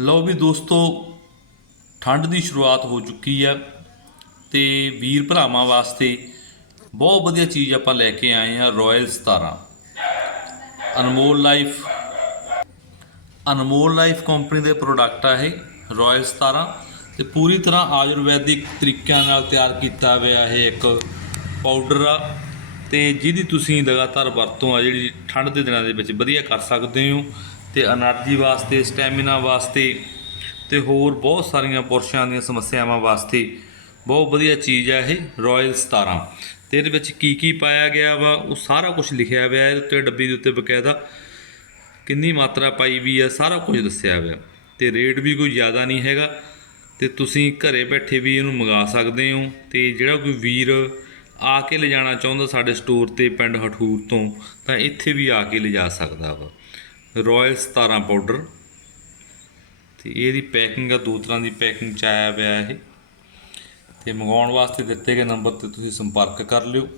ਲਓ ਵੀ ਦੋਸਤੋ, ਠੰਡ ਦੀ ਸ਼ੁਰੂਆਤ ਹੋ ਚੁੱਕੀ ਆ ਤੇ ਵੀਰ ਭਰਾਵਾਂ ਵਾਸਤੇ ਬਹੁਤ ਵਧੀਆ ਚੀਜ਼ ਆਪਾਂ ਲੈ ਕੇ ਆਏ ਆ Royal 17 Anmol life Anmol life company ਦੇ ਪ੍ਰੋਡਕਟ ਆ ਇਹ ਰਾਇਲ 17 ਤੇ ਪੂਰੀ ਤਰ੍ਹਾਂ ਆਯੁਰਵੈਦਿਕ ਤਰੀਕਿਆਂ ਨਾਲ ਤਿਆਰ ਕੀਤਾ ਹੋਇਆ ਇਹ ਇੱਕ ਪਾਊਡਰ ਆ। ਤੇ ਜਿਹਦੀ ਤੁਸੀਂ ਲਗਾਤਾਰ ਵਰਤੋਂ ਆ, ਜਿਹੜੀ ਠੰਡ ਦੇ ਦਿਨਾਂ ਦੇ ਵਿੱਚ ਵਧੀਆ ਕਰ ਸਕਦੇ ਹੋ। ਤੇ એનર્ਜੀ ਵਾਸਤੇ ਸਟੈਮਿਨਾ ਵਾਸਤੇ ਤੇ ਹੋਰ ਬਹੁਤ ਸਾਰੀਆਂ ਪੁਰਸ਼ਾਂ ਦੀਆਂ ਸਮੱਸਿਆਵਾਂ ਵਾਸਤੇ ਬਹੁਤ ਵਧੀਆ ਚੀਜ਼ ਆ ਇਹ ਰਾਇਲ 17 ਤੇ ਇਹਦੇ ਵਿੱਚ ਕੀ ਕੀ ਪਾਇਆ ਗਿਆ ਵਾ, ਉਹ ਸਾਰਾ ਕੁਝ ਲਿਖਿਆ ਹੋਇਆ ਹੈ ਉੱਤੇ ਡੱਬੀ ਦੇ ਉੱਤੇ ਬਕਾਇਦਾ ਕਿੰਨੀ ਮਾਤਰਾ ਪਾਈ ਵੀ ਆ, ਸਾਰਾ ਕੁਝ ਦੱਸਿਆ ਹੋਇਆ। ਤੇ ਰੇਟ ਵੀ ਕੋਈ ਜ਼ਿਆਦਾ ਨਹੀਂ ਹੈਗਾ, ਤੇ ਤੁਸੀਂ ਘਰੇ ਬੈਠੇ ਵੀ ਇਹਨੂੰ ਮੰਗਾ ਸਕਦੇ ਹੋ, ਤੇ ਜਿਹੜਾ ਕੋਈ ਵੀਰ ਆ ਕੇ ਲਿਜਾਣਾ ਚਾਹੁੰਦਾ ਸਾਡੇ ਸਟੋਰ ਤੇ ਪਿੰਡ ਹਠੂਰ ਤੋਂ, ਤਾਂ ਇੱਥੇ ਵੀ ਆ ਕੇ ਲਿਜਾ ਸਕਦਾ ਵਾ। Royal 17 powder. ਤੇ ਇਹਦੀ ਪੈਕਿੰਗ ਆ, ਦੋ ਤਰ੍ਹਾਂ ਦੀ ਪੈਕਿੰਗ ਚ ਆਇਆ ਹੋਇਆ ਇਹ। ਤੇ ਮੰਗਾਉਣ ਵਾਸਤੇ ਦਿੱਤੇ ਗਏ ਨੰਬਰ ਤੇ ਤੁਸੀਂ ਸੰਪਰਕ ਕਰ ਲਿਓ।